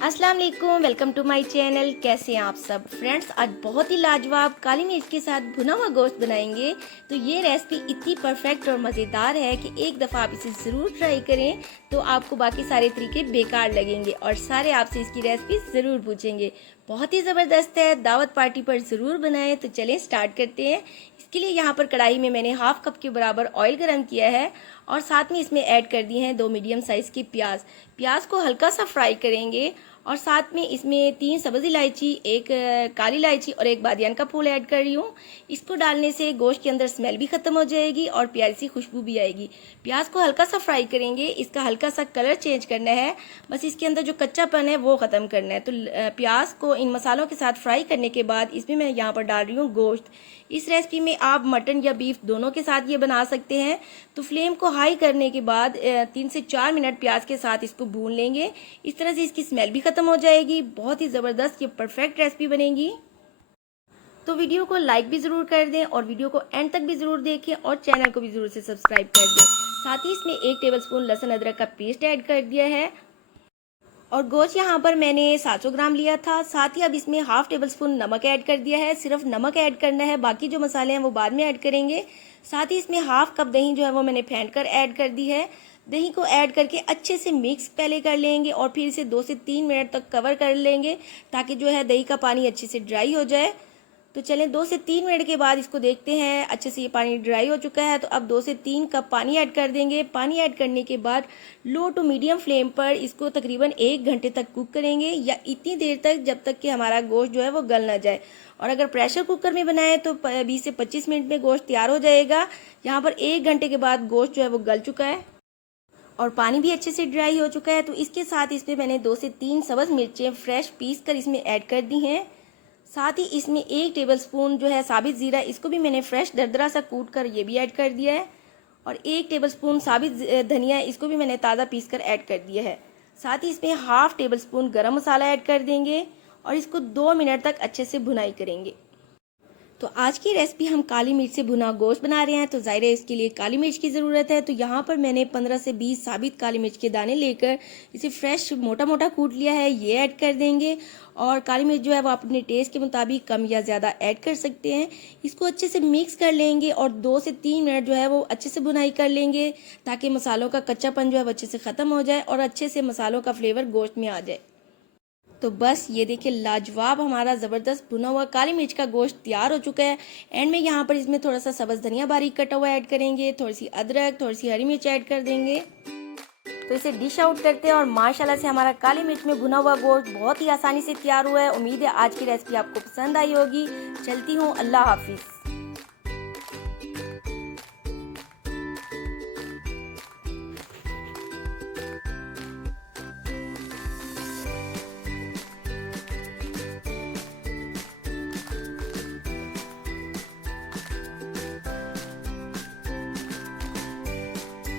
अस्सलाम वालेकुम, welcome to my channel. कैसे हैं आप सब फ्रेंड्स। आज बहुत ही लाजवाब काली मिर्च के साथ भुना हुआ गोश्त बनाएंगे। तो ये रेसिपी इतनी परफेक्ट और मज़ेदार है कि एक दफ़ा आप इसे ज़रूर ट्राई करें तो आपको बाकी सारे तरीके बेकार लगेंगे और सारे आपसे इसकी रेसिपी ज़रूर पूछेंगे। बहुत ही ज़बरदस्त है, दावत पार्टी पर ज़रूर बनाएं। तो चलें स्टार्ट करते हैं। इसके लिए यहाँ पर कढ़ाई में मैंने हाफ कप के बराबर ऑयल गरम किया है और साथ में इसमें ऐड कर दिए हैं 2 मीडियम साइज़ के प्याज। प्याज को हल्का सा फ्राई करेंगे और साथ में इसमें 3 सब्ज़ इलायची, एक काली इलायची और एक बादियान का फूल ऐड कर रही हूँ। इसको डालने से गोश्त के अंदर स्मेल भी ख़त्म हो जाएगी और प्यारी सी खुशबू भी आएगी। प्याज को हल्का सा फ्राई करेंगे, इसका हल्का सा कलर चेंज करना है, बस इसके अंदर जो कच्चापन है वो ख़त्म करना है। तो प्याज को इन मसालों के साथ फ्राई करने के बाद इसमें मैं यहाँ पर डाल रही हूँ गोश्त। इस रेसिपी में आप मटन या बीफ दोनों के साथ ये बना सकते हैं। तो फ्लेम को हाई करने के बाद 3 से 4 मिनट प्याज के साथ इसको भून लेंगे। इस तरह से इसकी स्मेल भी खत्म हो जाएगी। बहुत ही ज़बरदस्त ये परफेक्ट रेसिपी बनेगी। तो वीडियो को लाइक भी ज़रूर कर दें और वीडियो को एंड तक भी ज़रूर देखें और चैनल को भी ज़रूर से सब्सक्राइब कर दें। साथ ही इसमें 1 टेबलस्पून लहसुन अदरक का पेस्ट ऐड कर दिया है और गोश्त यहाँ पर मैंने 700 ग्राम लिया था। साथ ही अब इसमें हाफ टेबल स्पून नमक ऐड कर दिया है। सिर्फ नमक ऐड करना है, बाकी जो मसाले हैं वो बाद में ऐड करेंगे। साथ ही इसमें हाफ कप दही जो है वो मैंने फेंट कर ऐड कर दी है। दही को ऐड करके अच्छे से मिक्स पहले कर लेंगे और फिर इसे 2 से 3 मिनट तक कवर कर लेंगे ताकि जो है दही का पानी अच्छे से ड्राई हो जाए। तो चलें 2 से 3 मिनट के बाद इसको देखते हैं। अच्छे से ये पानी ड्राई हो चुका है। तो अब 2 से 3 कप पानी ऐड कर देंगे। पानी ऐड करने के बाद लो टू मीडियम फ्लेम पर इसको तकरीबन 1 घंटे तक कुक करेंगे या इतनी देर तक जब तक कि हमारा गोश्त जो है वो गल ना जाए। और अगर प्रेशर कुकर में बनाएं तो 20 से 25 मिनट में गोश्त तैयार हो जाएगा। यहाँ पर 1 घंटे के बाद गोश्त जो है वो गल चुका है और पानी भी अच्छे से ड्राई हो चुका है। तो इसके साथ इसमें मैंने 2 से 3 सब्ज़ मिर्चें फ्रेश पीस कर इसमें ऐड कर दी हैं। साथ ही इसमें 1 टेबलस्पून जो है साबित ज़ीरा, इसको भी मैंने फ्रेश दरदरा सा कूट कर ये भी ऐड कर दिया है और 1 टेबलस्पून साबित धनिया, इसको भी मैंने ताज़ा पीस कर ऐड कर दिया है। साथ ही इसमें हाफ टेबलस्पून गरम मसाला ऐड कर देंगे और इसको 2 मिनट तक अच्छे से भुनाई करेंगे। तो आज की रेसिपी हम काली मिर्च से भुना गोश्त बना रहे हैं। तो ज़ाहिर है इसके लिए काली मिर्च की ज़रूरत है। तो यहाँ पर मैंने 15 से 20 साबित काली मिर्च के दाने लेकर इसे फ्रेश मोटा मोटा कूट लिया है, ये ऐड कर देंगे। और काली मिर्च जो है वो आप अपने टेस्ट के मुताबिक कम या ज़्यादा ऐड कर सकते हैं। इसको अच्छे से मिक्स कर लेंगे और 2 से 3 मिनट जो है वो अच्छे से भुनाई कर लेंगे ताकि मसालों का कच्चापन जो है वो अच्छे से ख़त्म हो जाए और अच्छे से मसालों का फ्लेवर गोश्त में आ जाए। तो बस ये देखिए लाजवाब हमारा ज़बरदस्त भुना हुआ काली मिर्च का गोश्त तैयार हो चुका है। एंड में यहाँ पर इसमें थोड़ा सा सब्ज़ धनिया बारीक कटा हुआ ऐड करेंगे, थोड़ी सी अदरक, थोड़ी सी हरी मिर्च ऐड कर देंगे। तो इसे डिश आउट करते हैं और माशाल्लाह से हमारा काली मिर्च में भुना हुआ गोश्त बहुत ही आसानी से तैयार हुआ है। उम्मीद है आज की रेसिपी आपको पसंद आई होगी। चलती हूँ, अल्लाह हाफिज़।